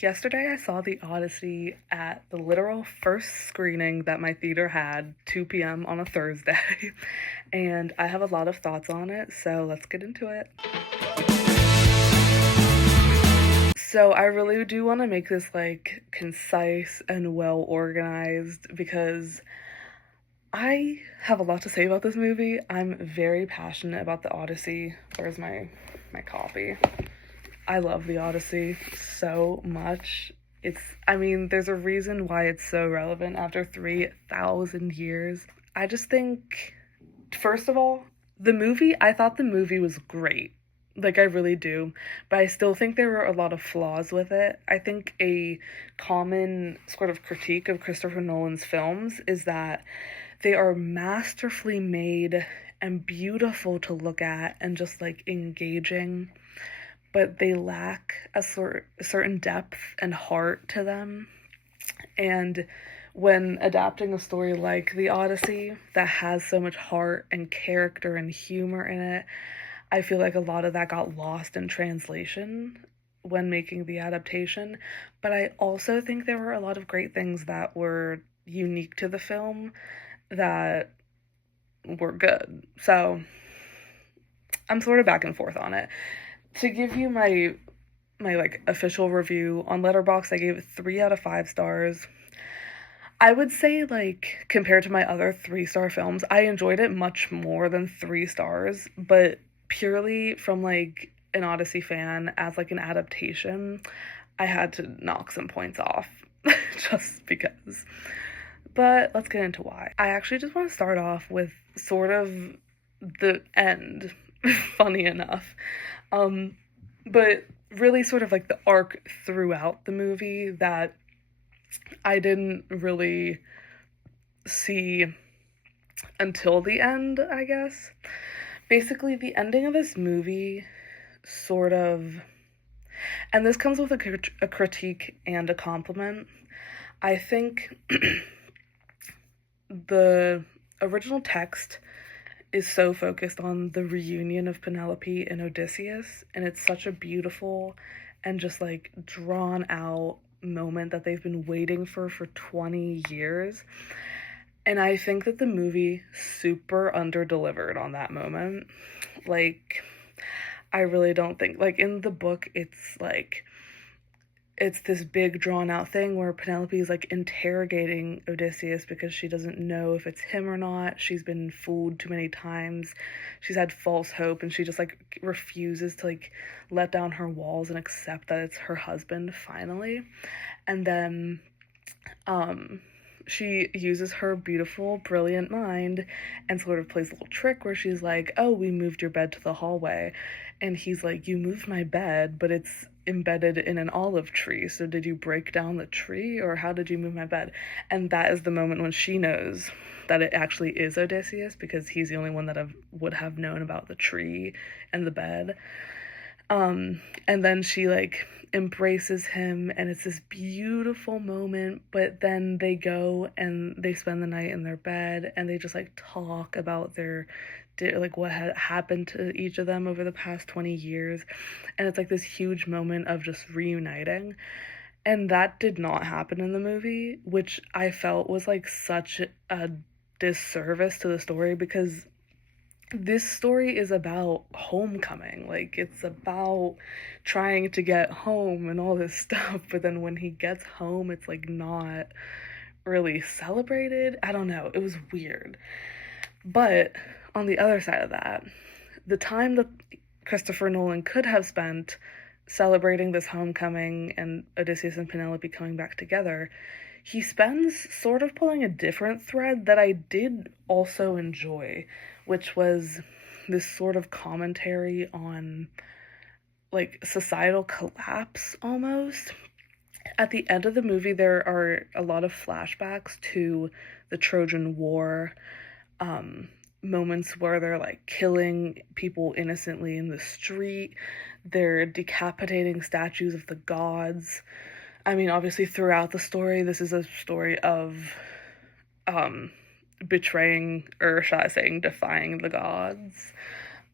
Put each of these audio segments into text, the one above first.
Yesterday I saw the Odyssey at the literal first screening that my theater had, 2 p.m. on a Thursday, and I have a lot of thoughts on it, so let's get into it. So I really do want to make this like concise and well organized because I have a lot to say about this movie. I'm very passionate about the Odyssey. Where's my copy? I love the Odyssey so much. There's a reason why it's so relevant after 3,000 years. I just think, first of all, I thought the movie was great. Like, I really do. But I still think there were a lot of flaws with it. I think a common sort of critique of Christopher Nolan's films is that they are masterfully made and beautiful to look at and just like engaging, but they lack a certain depth and heart to them. And when adapting a story like The Odyssey that has so much heart and character and humor in it, I feel like a lot of that got lost in translation when making the adaptation. But I also think there were a lot of great things that were unique to the film that were good. So I'm sort of back and forth on it. To give you my like official review on Letterboxd, I gave it 3 out of 5 stars. I would say, like, compared to my other 3-star films, I enjoyed it much more than 3 stars, but purely from like an Odyssey fan as like an adaptation, I had to knock some points off just because. But let's get into why. I actually just want to start off with sort of the end, funny enough. But really sort of like the arc throughout the movie that I didn't really see until the end, I guess. Basically, the ending of this movie sort of, and this comes with a critique and a compliment. I think the original text is so focused on the reunion of Penelope and Odysseus, and it's such a beautiful and just like drawn out moment that they've been waiting for 20 years. And I think that the movie super under-delivered on that moment. Like, I really don't think, like, in the book, it's this big drawn out thing where Penelope is like interrogating Odysseus because she doesn't know if it's him or not. She's been fooled too many times. She's had false hope and she just like refuses to like let down her walls and accept that it's her husband finally. And then she uses her beautiful, brilliant mind and sort of plays a little trick where she's like, "Oh, we moved your bed to the hallway." And he's like, "You moved my bed, but it's embedded in an olive tree. So did you break down the tree or how did you move my bed?" And that is the moment when she knows that it actually is Odysseus because he's the only one that would have known about the tree and the bed. And then she like embraces him and it's this beautiful moment, but then they go and they spend the night in their bed and they just like talk about like what had happened to each of them over the past 20 years. And it's like this huge moment of just reuniting. And that did not happen in the movie, which I felt was like such a disservice to the story because this story is about homecoming. Like, it's about trying to get home and all this stuff, but then when he gets home, it's like not really celebrated. I don't know. It was weird. But on the other side of that, the time that Christopher Nolan could have spent celebrating this homecoming and Odysseus and Penelope coming back together, he spends sort of pulling a different thread that I did also enjoy, which was this sort of commentary on like societal collapse almost. At the end of the movie, there are a lot of flashbacks to the Trojan War, moments where they're like killing people innocently in the street, they're decapitating statues of the gods. I mean, obviously, throughout the story, this is a story of betraying, or shall I say, defying the gods.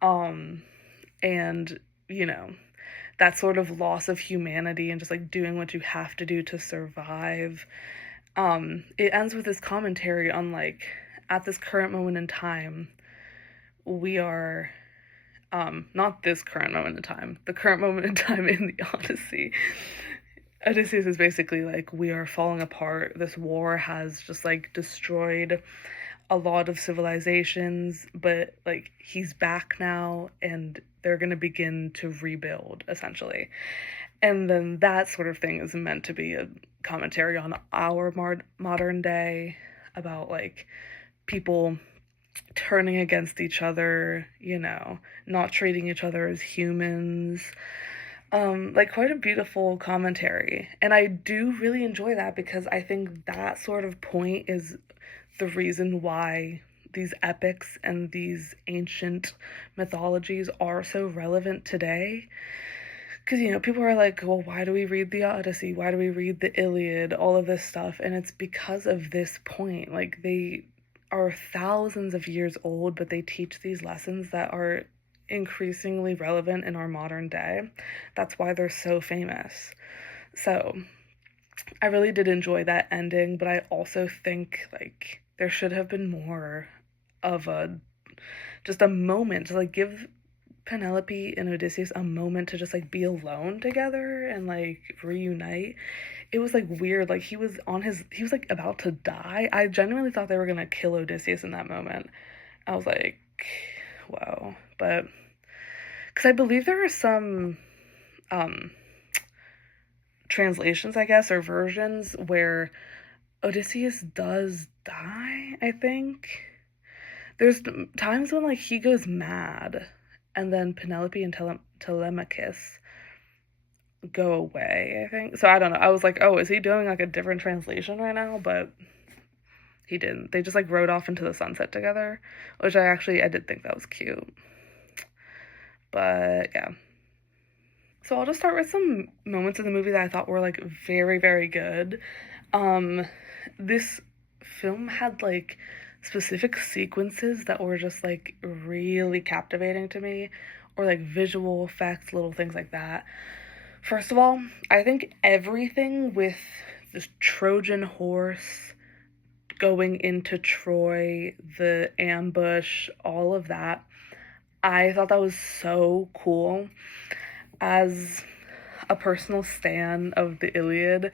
And, you know, that sort of loss of humanity and just like doing what you have to do to survive. It ends with this commentary on like at this current moment in time, we are not this current moment in time, the current moment in time in the Odyssey. Odysseus is basically like, we are falling apart. This war has just like destroyed a lot of civilizations, but like he's back now and they're going to begin to rebuild essentially. And then that sort of thing is meant to be a commentary on our modern day about like people turning against each other, not treating each other as humans. Like quite a beautiful commentary. And I do really enjoy that because I think that sort of point is the reason why these epics and these ancient mythologies are so relevant today. Because, people are like, well, why do we read the Odyssey? Why do we read the Iliad? All of this stuff. And it's because of this point. Like, they are thousands of years old, but they teach these lessons that are increasingly relevant in our modern day. That's why they're so famous. So, I really did enjoy that ending, but I also think, like, there should have been more of just a moment to, like, give Penelope and Odysseus a moment to just like be alone together and like reunite. It was like weird. Like he was like about to die. I genuinely thought they were gonna kill Odysseus in that moment. I was like, wow. But because I believe there are some translations, I guess, or versions where Odysseus does die, I think. There's times when like he goes mad and then Penelope and Telemachus go away, I think. So I don't know. I was like, oh, is he doing like a different translation right now? But he didn't. They just like rode off into the sunset together, which I did think that was cute. But yeah. So I'll just start with some moments in the movie that I thought were like very, very good. This film had like specific sequences that were just like really captivating to me, or like visual effects, little things like that. First of all, I think everything with this Trojan horse going into Troy, the ambush, all of that, I thought that was so cool. As a personal stan of the Iliad,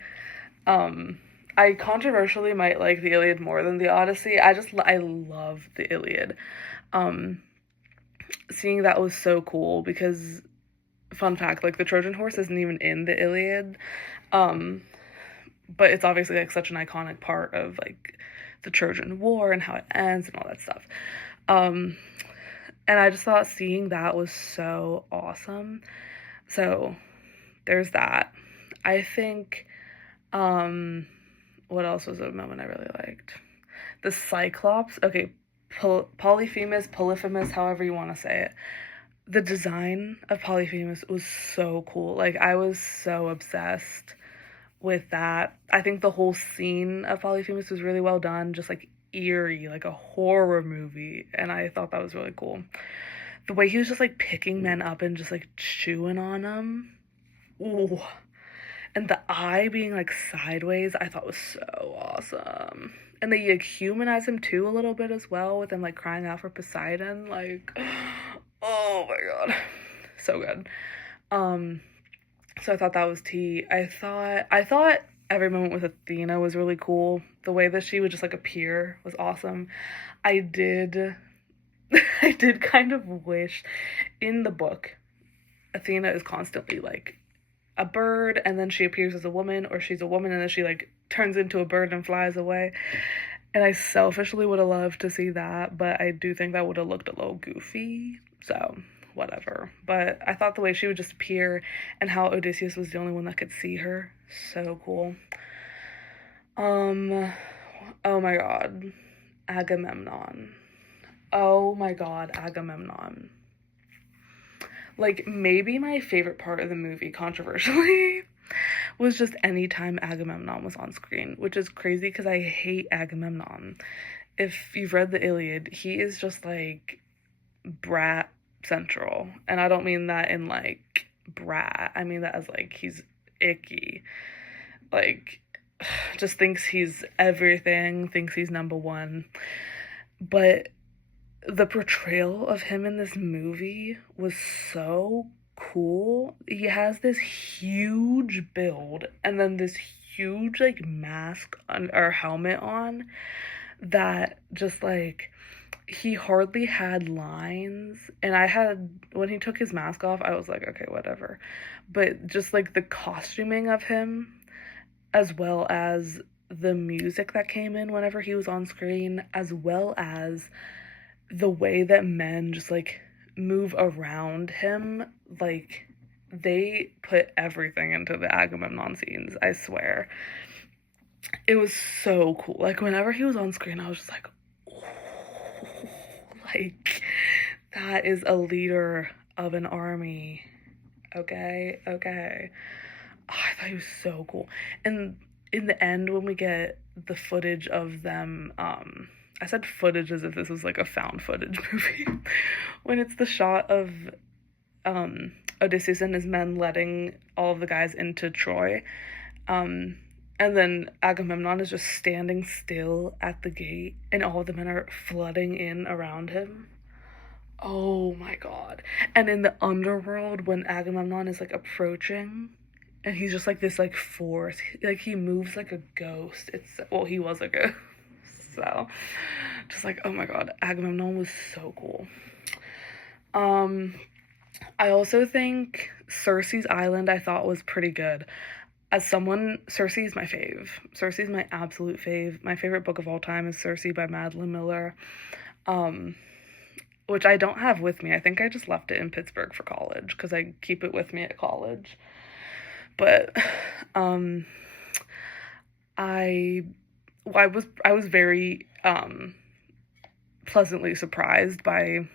I controversially might like the Iliad more than the Odyssey. I love the Iliad. Seeing that was so cool because, fun fact, like the Trojan horse isn't even in the Iliad, but it's obviously like such an iconic part of like the Trojan War and how it ends and all that stuff. And I just thought seeing that was so awesome. So there's that. I think, what else was a moment I really liked? The Cyclops, okay, Polyphemus, Polyphemus, however you want to say it. The design of Polyphemus was so cool. Like, I was so obsessed with that. I think the whole scene of Polyphemus was really well done, just like eerie, like a horror movie, and I thought that was really cool. The way he was just like picking men up and just like chewing on them. Ooh. And the eye being like sideways, I thought was so awesome. And they like humanize him too a little bit as well, with him like crying out for Poseidon. Like, oh my god, so good. So I thought that was tea. I thought every moment with Athena was really cool. The way that she would just like appear was awesome. I did kind of wish in the book Athena is constantly like a bird and then she appears as a woman, or she's a woman and then she like turns into a bird and flies away. And I selfishly would have loved to see that, but I do think that would have looked a little goofy. So whatever. But I thought the way she would just appear and how Odysseus was the only one that could see her, so cool. Oh my god, Agamemnon. Oh my god, Agamemnon. Like, maybe my favorite part of the movie, controversially, was just anytime Agamemnon was on screen, which is crazy because I hate Agamemnon. If you've read the Iliad, he is just like brat central, and I don't mean that in like brat. I mean that as like he's icky. Like just thinks he's everything, thinks he's number one. But the portrayal of him in this movie was so cool. He has this huge build and then this huge like mask on, or helmet on, that just like he hardly had lines. And I had, when he took his mask off, I was like, okay, whatever. But just like the costuming of him, as well as the music that came in whenever he was on screen, as well as the way that men just like move around him, like they put everything into the Agamemnon scenes, I swear. It was so cool. Like whenever he was on screen, I was just like, oh, like that is a leader of an army. Okay, okay. Oh, I thought he was so cool. And in the end, when we get the footage of them, I said footage as if this was like a found footage movie. When it's the shot of Odysseus and his men letting all of the guys into Troy, and then Agamemnon is just standing still at the gate, and all of the men are flooding in around him. Oh my god. And in the underworld, when Agamemnon is like approaching, and he's just like this like force, like he moves like a ghost. It's, well, he was a ghost. So just like, oh my god, Agamemnon was so cool. I also think Circe's Island I thought was pretty good. As someone, Circe is my fave. Circe is my absolute fave. My favorite book of all time is Circe by Madeline Miller, which I don't have with me. I think I just left it in Pittsburgh for college because I keep it with me at college. But I was very pleasantly surprised by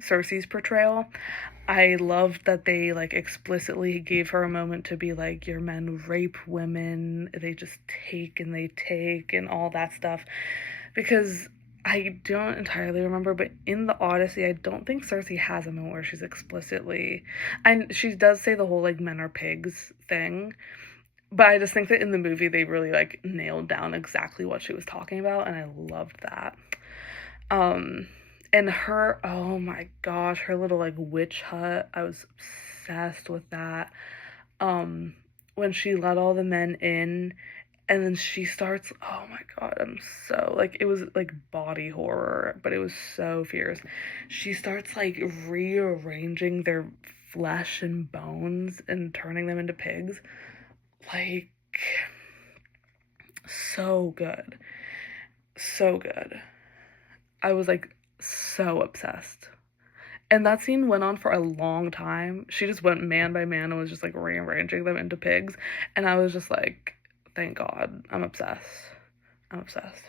Circe's portrayal. I loved that they like explicitly gave her a moment to be like, your men rape women, they just take and they take and all that stuff. Because I don't entirely remember, but in the Odyssey, I don't think Circe has a moment where she's explicitly, and she does say the whole like men are pigs thing, but I just think that in the movie they really like nailed down exactly what she was talking about, and I loved that. And her, oh my gosh, her little like witch hut, I was obsessed with that. When she let all the men in, and then she starts, oh my god, I'm so, like, it was like body horror, but it was so fierce. She starts like rearranging their flesh and bones and turning them into pigs. Like, so good. So good. I was like so obsessed. And that scene went on for a long time. She just went man by man and was just like rearranging them into pigs. And I was just like, thank God, I'm obsessed. I'm obsessed.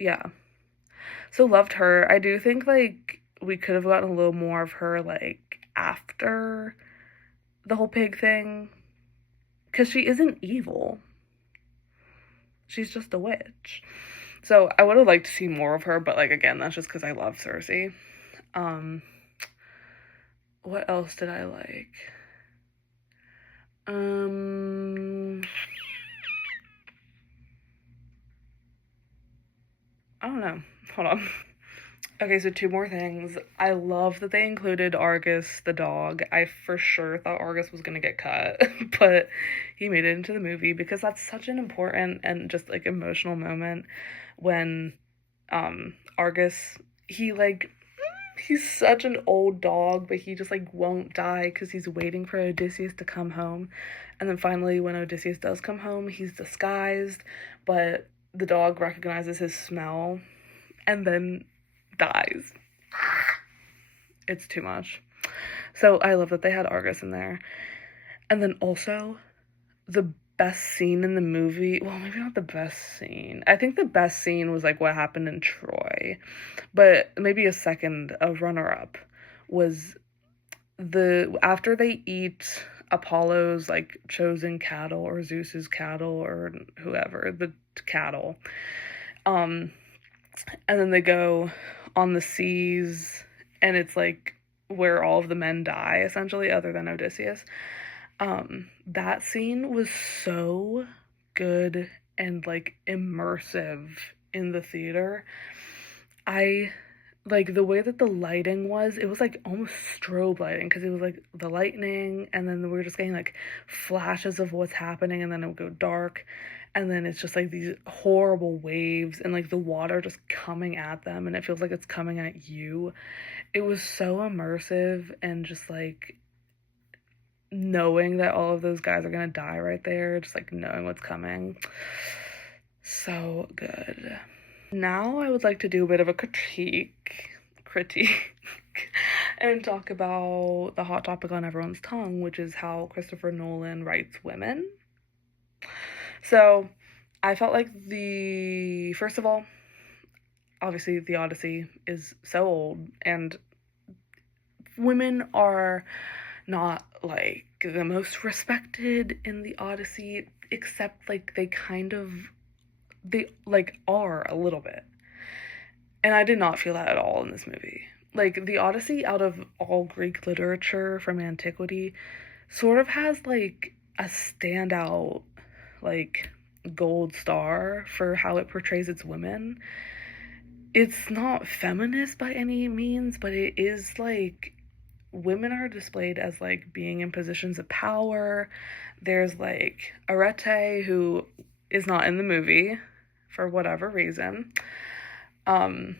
Yeah. So loved her. I do think like we could have gotten a little more of her like after the whole pig thing. Because she isn't evil. She's just a witch. So I would have liked to see more of her, but like again, that's just because I love Circe. What else did I like? I don't know. Hold on. Okay, so two more things. I love that they included Argus the dog. I for sure thought Argus was gonna get cut, but he made it into the movie because that's such an important and just like emotional moment when Argus, he like, he's such an old dog, but he just like won't die because he's waiting for Odysseus to come home. And then finally when Odysseus does come home, he's disguised, but the dog recognizes his smell and then dies. It's too much. So I love that they had Argus in there. And then also the best scene in the movie, well, maybe not the best scene. I think the best scene was like what happened in Troy. But maybe a runner up was the, after they eat Apollo's like chosen cattle or Zeus's cattle or whoever, the cattle. And then they go on the seas and it's like where all of the men die, essentially, other than Odysseus. That scene was so good and like immersive in the theater. I like the way that the lighting was, it was like almost strobe lighting because it was like the lightning, and then we were just getting like flashes of what's happening, and then it would go dark, and then it's just like these horrible waves and like the water just coming at them, and it feels like it's coming at you. It was so immersive, and just like knowing that all of those guys are gonna die right there, just like knowing what's coming. So good. Now I would like to do a bit of a critique and talk about the hot topic on everyone's tongue, which is how Christopher Nolan writes women. So I felt like first of all, obviously the Odyssey is so old, and women are not like the most respected in the Odyssey, except like they like are a little bit. And I did not feel that at all in this movie. Like the Odyssey, out of all Greek literature from antiquity, sort of has like a standout like gold star for how it portrays its women. It's not feminist by any means, but it is like women are displayed as like being in positions of power. There's like Arete, who is not in the movie for whatever reason. Um,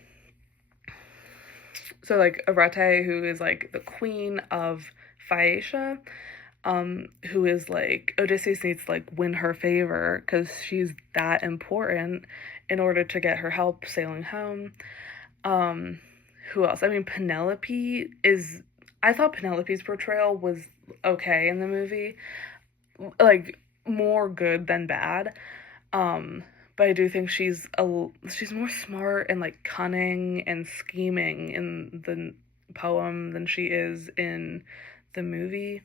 so like Arete, who is like the queen of Phaeacia, who is like Odysseus needs to like win her favor because she's that important in order to get her help sailing home. Um, who else? I mean, I thought Penelope's portrayal was okay in the movie, like more good than bad. But I do think she's more smart and like cunning and scheming in the poem than she is in the movie.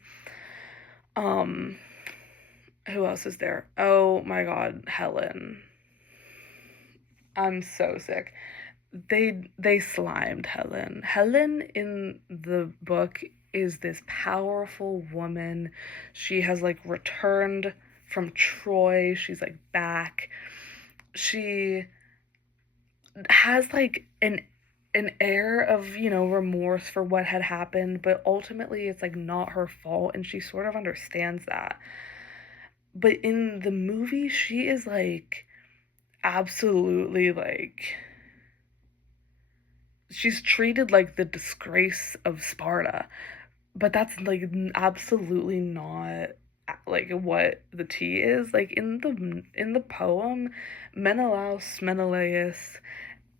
Um, who else is there? Oh my God, Helen. I'm so sick. They slimed Helen. Helen in the book is this powerful woman. She has like returned from Troy. She's like back. She has like an air of, remorse for what had happened, but ultimately it's like not her fault, and she sort of understands that. But in the movie, she is like absolutely like she's treated like the disgrace of Sparta, but that's like absolutely not like what the tea is. Like in the poem, Menelaus,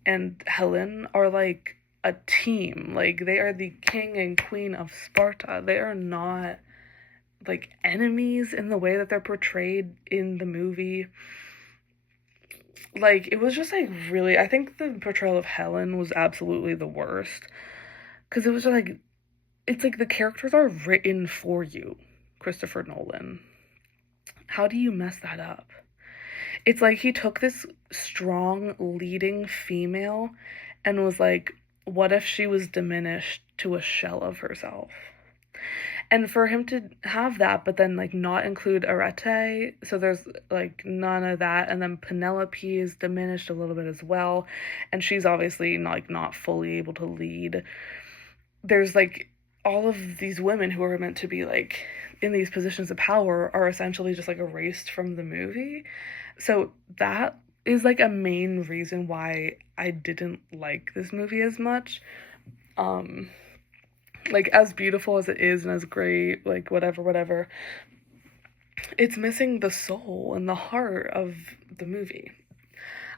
and Helen are like a team. Like they are the king and queen of Sparta. They are not like enemies in the way that they're portrayed in the movie. Like it was just like really, I think the portrayal of Helen was absolutely the worst, because it was just like it's like the characters are written for you, Christopher Nolan. How do you mess that up? It's like he took this strong leading female and was like, what if she was diminished to a shell of herself? And for him to have that, but then like not include Arete, so there's like none of that, and then Penelope is diminished a little bit as well, and she's obviously not fully able to lead. There's like all of these women who are meant to be like in these positions of power are essentially just like erased from the movie. So that is like a main reason why I didn't like this movie as much. Like as beautiful as it is and as great, like whatever, it's missing the soul and the heart of the movie.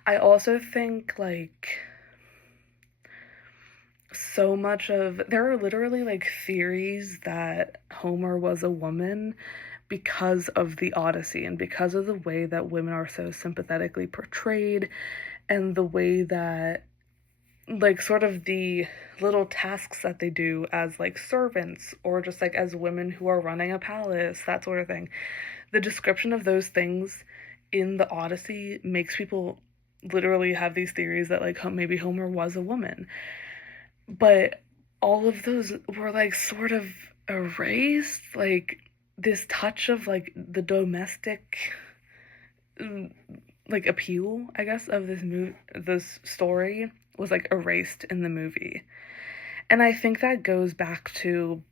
I also think like so much of there are literally like theories that Homer was a woman because of the Odyssey and because of the way that women are so sympathetically portrayed, and the way that like sort of the little tasks that they do as like servants or just like as women who are running a palace, that sort of thing. The description of those things in the Odyssey makes people literally have these theories that like maybe Homer was a woman. But all of those were like sort of erased. Like this touch of like the domestic mm, like appeal, I guess, of this story was like erased in the movie. And I think that goes back to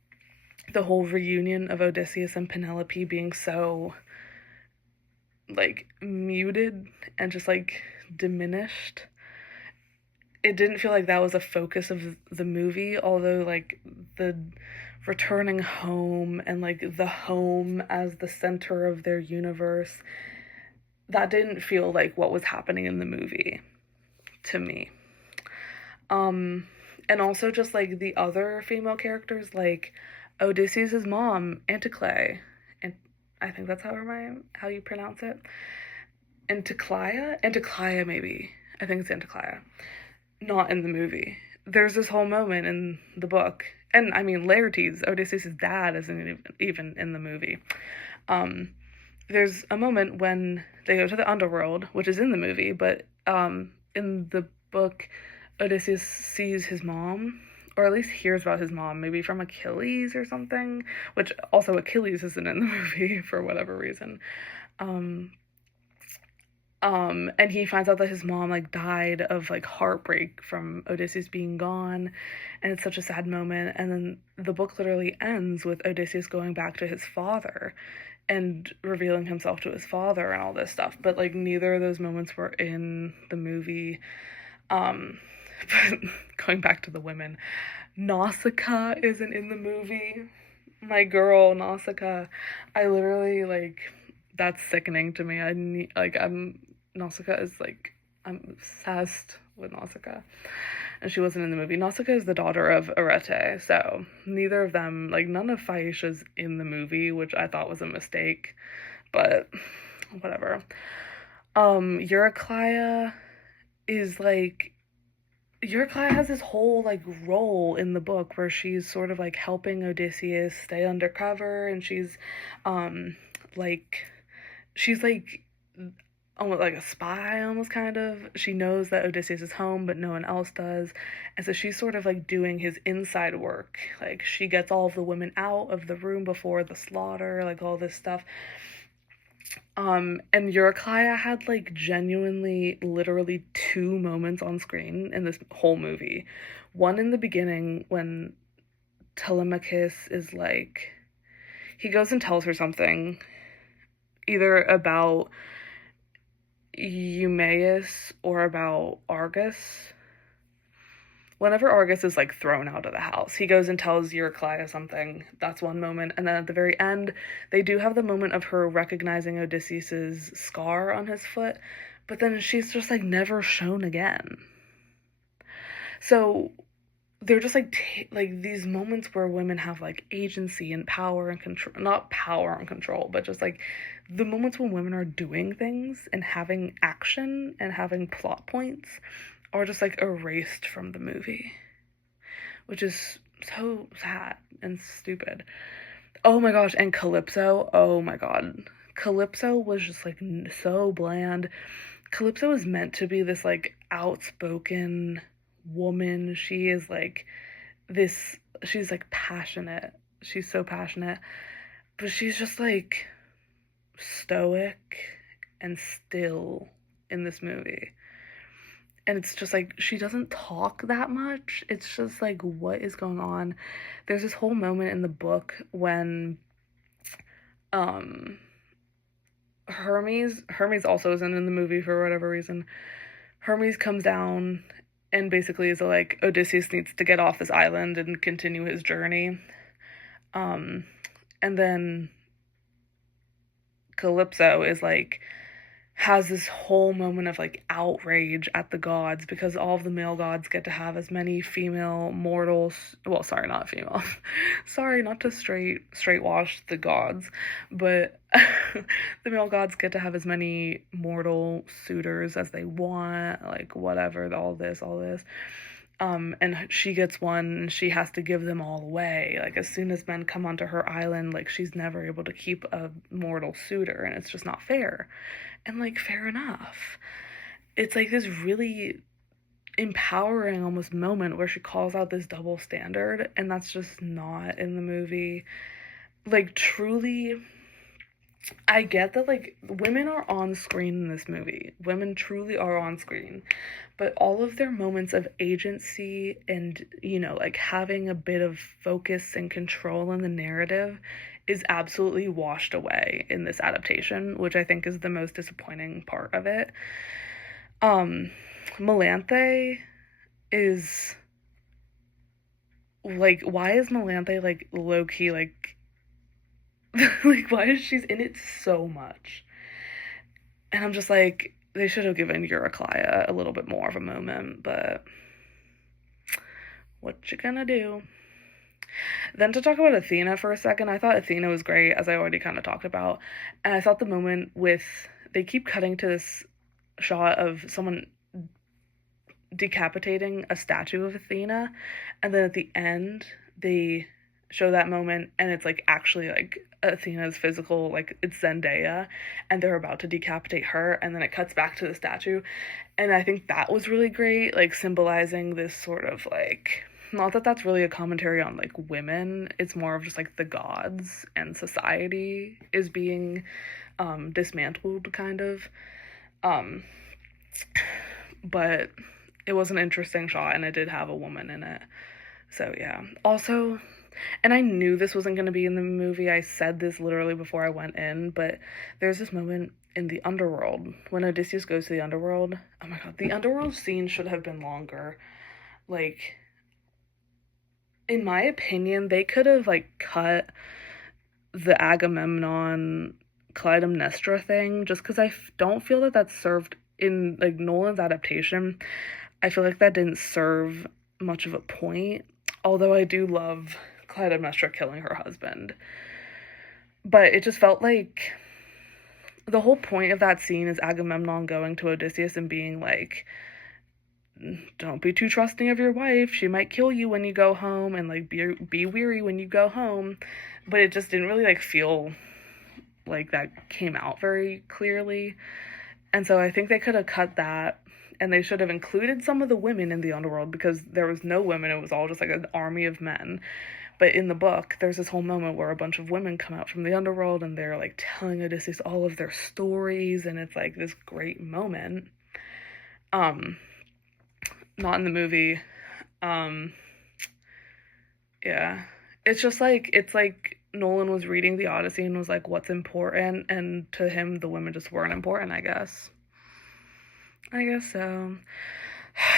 the whole reunion of Odysseus and Penelope being so like muted and just like diminished. It didn't feel like that was a focus of the movie, although like the returning home and like the home as the center of their universe, that didn't feel like what was happening in the movie to me. Um and also just like the other female characters, like Odysseus' mom, Anticlea, and I think that's how you pronounce it. Anticlea maybe. I think it's Anticlea. Not in the movie. There's this whole moment in the book, and I mean Laertes, Odysseus' dad, isn't even in the movie. Um, there's a moment when they go to the underworld, which is in the movie, but in the book, Odysseus sees his mom, or at least hears about his mom, maybe from Achilles or something, which also Achilles isn't in the movie for whatever reason. Um, and he finds out that his mom like died of like heartbreak from Odysseus being gone, and it's such a sad moment. And then the book literally ends with Odysseus going back to his father and revealing himself to his father and all this stuff. But like neither of those moments were in the movie. But going back to the women, Nausicaa isn't in the movie. My girl Nausicaa, I literally like that's sickening to me. I need like Nausicaa is like I'm obsessed with Nausicaa, and she wasn't in the movie. Nausicaa is the daughter of Arete, so neither of them, like none of Phaeacia's in the movie, which I thought was a mistake, but whatever. Eurycleia is like Eurycleia has this whole like role in the book where she's sort of like helping Odysseus stay undercover, and um like she's like almost like a spy, almost kind of. She knows that Odysseus is home, but no one else does. And so she's sort of like doing his inside work. Like she gets all of the women out of the room before the slaughter, like all this stuff. And Eurycleia had like genuinely, literally two moments on screen in this whole movie. One in the beginning when Telemachus is like, he goes and tells her something, either about Eumaeus or about Argus. Whenever Argus is like thrown out of the house, he goes and tells Eurycleia something. That's one moment. And then at the very end, they do have the moment of her recognizing Odysseus's scar on his foot, but then she's just like never shown again. So they're just like these moments where women have like agency and power and control, not power and control, but just like the moments when women are doing things and having action and having plot points are just like erased from the movie, which is so sad and stupid. Oh my gosh, and Calypso, oh my god. Calypso was just like so bland. Calypso is meant to be this like outspoken woman. She is like she's like passionate. She's so passionate. But she's just like stoic and still in this movie. And it's just like she doesn't talk that much. It's just like what is going on? There's this whole moment in the book when Hermes also isn't in the movie for whatever reason. Hermes comes down and basically is like Odysseus needs to get off this island and continue his journey. And then Calypso is like has this whole moment of like outrage at the gods because all of the male gods get to have as many female mortals, well, sorry, not female, sorry, not to straight wash the gods, but the male gods get to have as many mortal suitors as they want, like whatever, all this. And she gets one and she has to give them all away. Like as soon as men come onto her island, like she's never able to keep a mortal suitor, and it's just not fair. And like fair enough. It's like this really empowering almost moment where she calls out this double standard, and that's just not in the movie. Like, truly, I get that, like, women are on screen in this movie. Women truly are on screen. But all of their moments of agency and, like, having a bit of focus and control in the narrative is absolutely washed away in this adaptation, which I think is the most disappointing part of it. Melanthe is, like, why is Melanthe, like, low-key, like, like, why is she's in it so much? And I'm just like, they should have given Euroclea a little bit more of a moment, but what you gonna do? Then to talk about Athena for a second, I thought Athena was great, as I already kind of talked about. And I thought the moment with, they keep cutting to this shot of someone decapitating a statue of Athena, and then at the end, they show that moment, and it's like actually like Athena's physical, like it's Zendaya, and they're about to decapitate her, and then it cuts back to the statue. And I think that was really great, like symbolizing this sort of like, not that that's really a commentary on like women, it's more of just like the gods and society is being dismantled kind of. But it was an interesting shot, and it did have a woman in it. So yeah. Also, and I knew this wasn't going to be in the movie. I said this literally before I went in, but there's this moment in the underworld when Odysseus goes to the underworld. Oh my god, the underworld scene should have been longer. Like, in my opinion, they could have like cut the Agamemnon Clytemnestra thing, just because I don't feel that that's served in like Nolan's adaptation. I feel like that didn't serve much of a point, although I do love Clytemnestra killing her husband. But it just felt like the whole point of that scene is Agamemnon going to Odysseus and being like, don't be too trusting of your wife, she might kill you when you go home, and like be weary when you go home. But it just didn't really like feel like that came out very clearly. And so I think they could have cut that, and they should have included some of the women in the underworld, because there was no women, it was all just like an army of men. But in the book, there's this whole moment where a bunch of women come out from the underworld, and they're like telling Odysseus all of their stories, and it's like this great moment. Not in the movie. Yeah. It's just like, it's like Nolan was reading the Odyssey and was like, what's important? And to him, the women just weren't important, I guess. I guess so.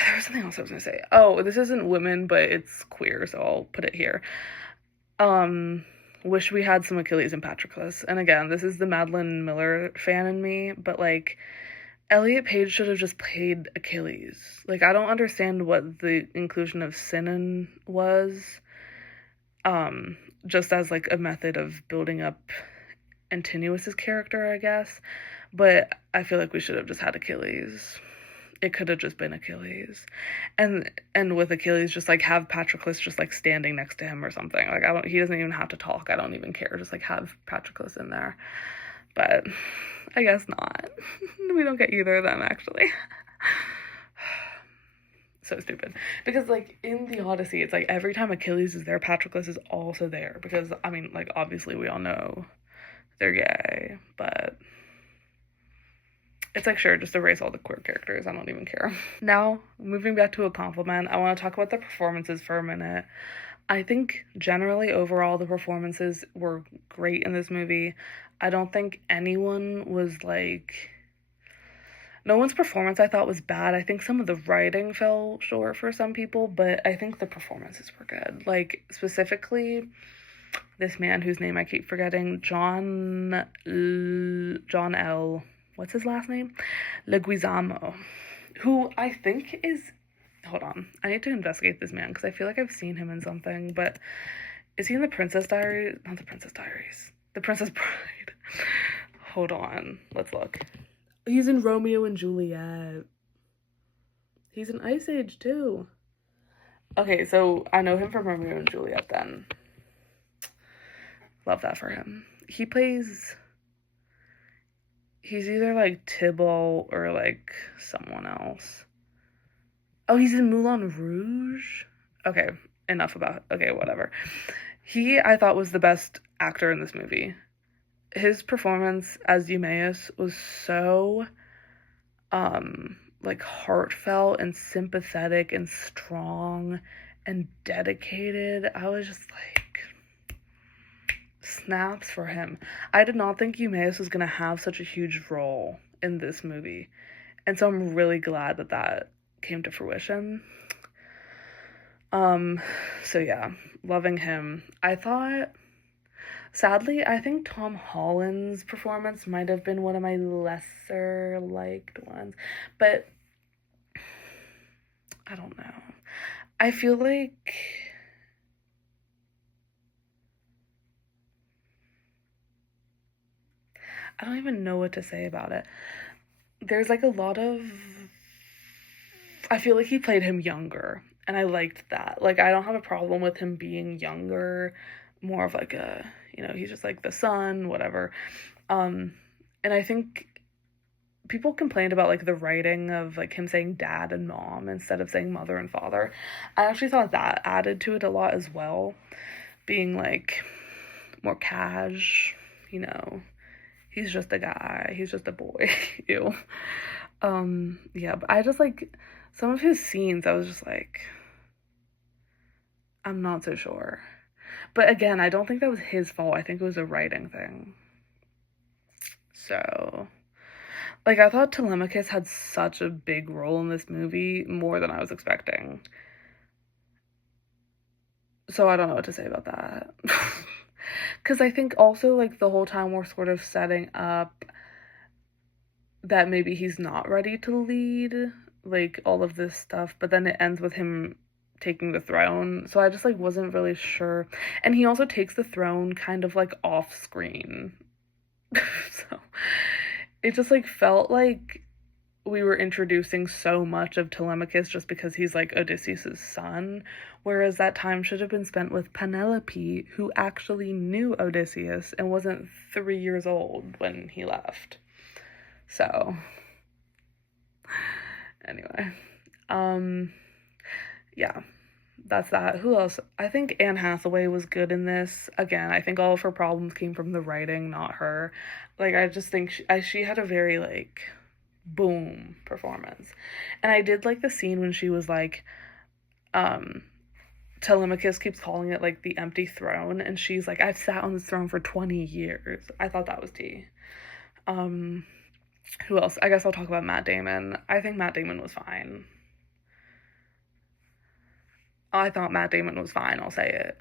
There was something else I was gonna say. Oh, this isn't women, but it's queer, so I'll put it here. Wish we had some Achilles and Patroclus. And again, this is the Madeline Miller fan in me, but like, Elliot Page should have just played Achilles. Like, I don't understand what the inclusion of Sinan was. Just as like a method of building up Antinous' character, I guess. But I feel like we should have just had Achilles. It could have just been Achilles. And with Achilles, just like have Patroclus just like standing next to him or something. Like, he doesn't even have to talk. I don't even care. Just like have Patroclus in there. But I guess not. We don't get either of them, actually. So stupid. Because, like, in the Odyssey, it's like every time Achilles is there, Patroclus is also there. Because, I mean, like, obviously we all know they're gay, but it's like, sure, just erase all the queer characters. I don't even care. Now, moving back to a compliment, I want to talk about the performances for a minute. I think generally, overall, the performances were great in this movie. I don't think anyone was like, no one's performance I thought was bad. I think some of the writing fell short for some people, but I think the performances were good. Like, specifically, this man whose name I keep forgetting, John L. What's his last name? Leguizamo, who I think is, hold on, I need to investigate this man because I feel like I've seen him in something, but is he in the Princess Diaries? Not the Princess Diaries. The Princess Bride. Hold on, let's look. He's in Romeo and Juliet. He's in Ice Age, too. Okay, so I know him from Romeo and Juliet, then. Love that for him. He's either, like, Tybalt or, like, someone else. Oh, he's in Moulin Rouge? Okay, enough about, okay, whatever. He, I thought, was the best actor in this movie. His performance as Eumaeus was so, like, heartfelt and sympathetic and strong and dedicated. I was just like, snaps for him. I did not think Eumaeus was gonna have such a huge role in this movie, and so I'm really glad that that came to fruition. Um, so yeah, loving him. I thought, sadly, I think Tom Holland's performance might have been one of my lesser liked ones, but I don't know. I feel like I don't even know what to say about it. There's like a lot of, I feel like he played him younger, and I liked that. Like, I don't have a problem with him being younger, more of like a, he's just like the son, whatever. Um, and I think people complained about like the writing of like him saying dad and mom instead of saying mother and father. I actually thought that added to it a lot as well, being like more cash, you know. He's just a guy. He's just a boy. Ew. Yeah, but I just like some of his scenes, I was just like, I'm not so sure. But again, I don't think that was his fault. I think it was a writing thing. So, like, I thought Telemachus had such a big role in this movie, more than I was expecting. So I don't know what to say about that. Because I think also, like, the whole time we're sort of setting up that maybe he's not ready to lead, like, all of this stuff, but then it ends with him taking the throne. So I just, like, wasn't really sure. And he also takes the throne kind of, like, off screen. So it just, like, felt like we were introducing so much of Telemachus just because he's like Odysseus' son, whereas that time should have been spent with Penelope, who actually knew Odysseus and wasn't 3 years old when he left. So, anyway, yeah, that's that. Who else? I think Anne Hathaway was good in this. Again, I think all of her problems came from the writing, not her. Like, I just think she had a very, like, boom performance. And I did like the scene when she was like, Telemachus keeps calling it like the empty throne, and she's like, I've sat on this throne for 20 years. I thought that was tea. Who else? I guess I'll talk about Matt Damon. I think Matt Damon was fine. I thought Matt Damon was fine, I'll say it.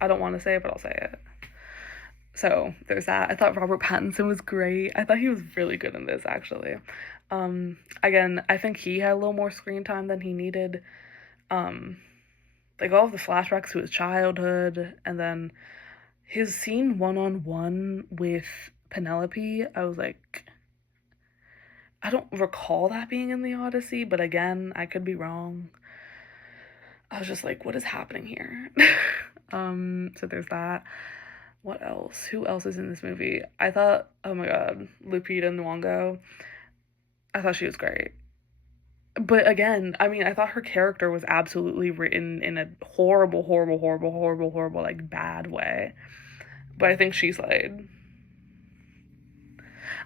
I don't want to say it, but I'll say it. So there's that. I thought Robert Pattinson was great. I thought he was really good in this, actually. Again, I think he had a little more screen time than he needed. Like all of the flashbacks to his childhood, and then his scene one-on-one with Penelope, I was like, I don't recall that being in the Odyssey, but again, I could be wrong. I was just like, what is happening here? So there's that. What else? Who else is in this movie? I thought, oh my god, Lupita Nyong'o. I thought she was great. But again, I mean, I thought her character was absolutely written in a horrible, horrible, horrible, horrible, horrible, like, bad way. But I think she slayed.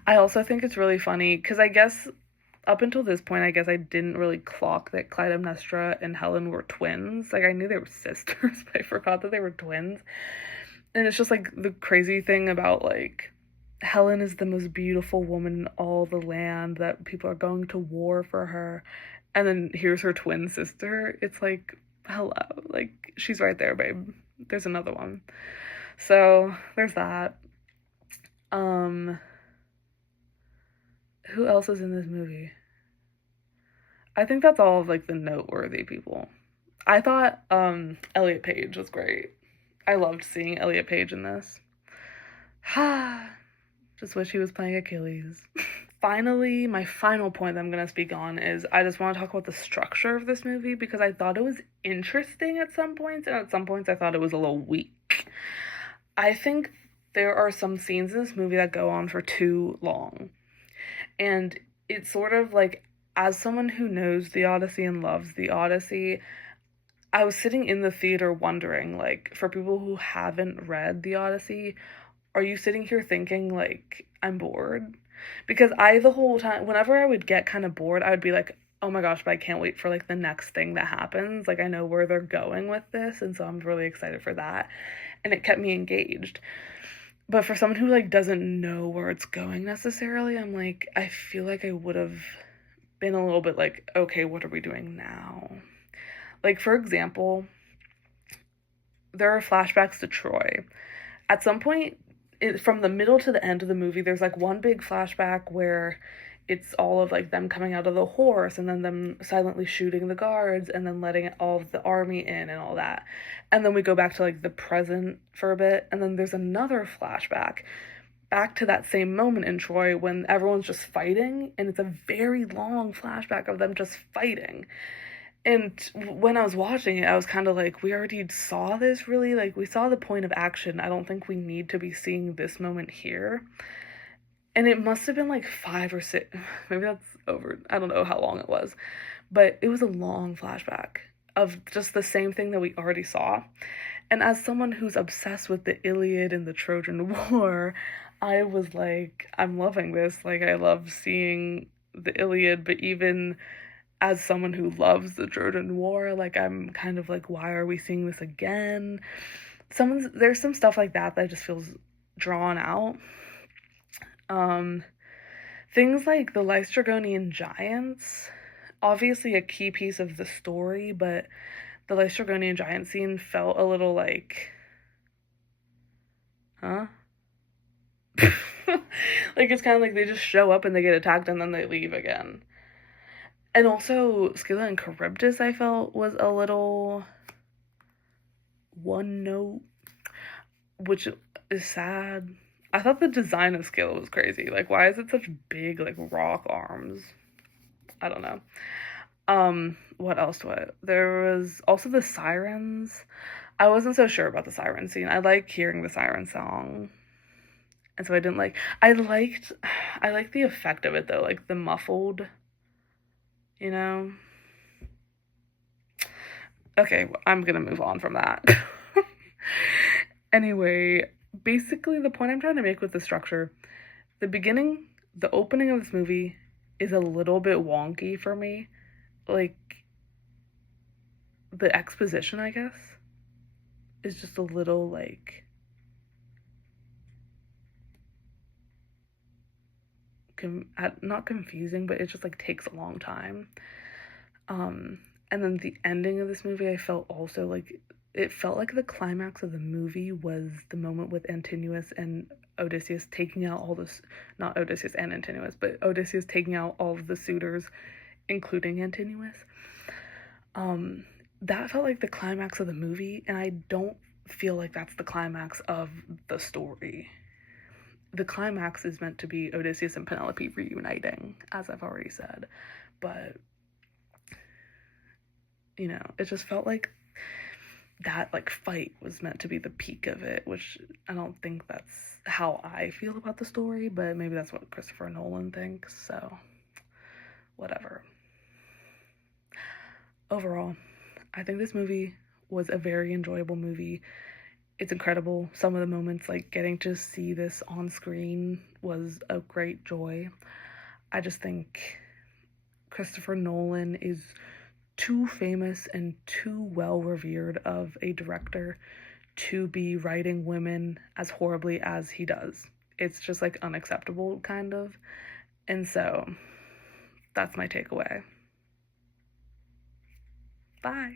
I also think it's really funny, because I guess up until this point, I guess I didn't really clock that Clytemnestra and Helen were twins. Like, I knew they were sisters, but I forgot that they were twins. And it's just, like, the crazy thing about, like, Helen is the most beautiful woman in all the land, that people are going to war for her. And then here's her twin sister. It's like, hello. Like, she's right there, babe. There's another one. So, there's that. Who else is in this movie? I think that's all of, like, the noteworthy people. I thought, Elliot Page was great. I loved seeing Elliot Page in this. Just wish he was playing Achilles. Finally, my final point that I'm going to speak on is I just want to talk about the structure of this movie, because I thought it was interesting at some points, and at some points I thought it was a little weak. I think there are some scenes in this movie that go on for too long. And it's sort of like as someone who knows the Odyssey and loves the Odyssey, I was sitting in the theater wondering, like, for people who haven't read the Odyssey, are you sitting here thinking, like, I'm bored? Because I, the whole time, whenever I would get kind of bored, I would be like, oh my gosh, but I can't wait for, like, the next thing that happens. Like, I know where they're going with this, and so I'm really excited for that. And it kept me engaged. But for someone who, like, doesn't know where it's going necessarily, I'm like, I feel like I would have been a little bit like, okay, what are we doing now? Like, for example, there are flashbacks to Troy. At some point, from the middle to the end of the movie, there's like one big flashback where it's all of like them coming out of the horse and then them silently shooting the guards and then letting all of the army in and all that. And then we go back to like the present for a bit, and then there's another flashback back to that same moment in Troy when everyone's just fighting, and it's a very long flashback of them just fighting. And when I was watching it, I was kind of like, we already saw this, really? Like, we saw the point of action. I don't think we need to be seeing this moment here. And it must have been like 5 or 6, maybe that's over. I don't know how long it was. But it was a long flashback of just the same thing that we already saw. And as someone who's obsessed with the Iliad and the Trojan War, I was like, I'm loving this. Like, I love seeing the Iliad, but even as someone who loves the Trojan War, like, I'm kind of like, why are we seeing this again? There's some stuff like that that just feels drawn out. Things like the Lystragonian giants, obviously a key piece of the story, but the Lystragonian giant scene felt a little like, huh? Like, it's kind of like they just show up and they get attacked and then they leave again. And also, Scylla and Charybdis, I felt, was a little one note, which is sad. I thought the design of Scylla was crazy. Like, why is it such big, like, rock arms? I don't know. What else there was also the sirens. I wasn't so sure about the siren scene. I like hearing the siren song. And so I liked the effect of it though, like the muffled, you know? Okay, I'm gonna move on from that. Anyway, basically the point I'm trying to make with the structure, the opening of this movie is a little bit wonky for me. Like, the exposition, I guess, is just a little like not confusing, but it just like takes a long time. And then the ending of this movie, I felt also like it felt like the climax of the movie was the moment with Antinous and Odysseus taking out all this, not Odysseus and Antinous, but Odysseus taking out all of the suitors, including Antinous. That felt like the climax of the movie, and I don't feel like that's the climax of the story. The climax is meant to be Odysseus and Penelope reuniting, as I've already said, but you know, it just felt like that like fight was meant to be the peak of it, which I don't think that's how I feel about the story, but maybe that's what Christopher Nolan thinks, so whatever. Overall, I think this movie was a very enjoyable movie. It's incredible. Some of the moments, like getting to see this on screen, was a great joy. I just think Christopher Nolan is too famous and too well revered of a director to be writing women as horribly as he does. It's just like unacceptable, kind of. And so that's my takeaway. Bye.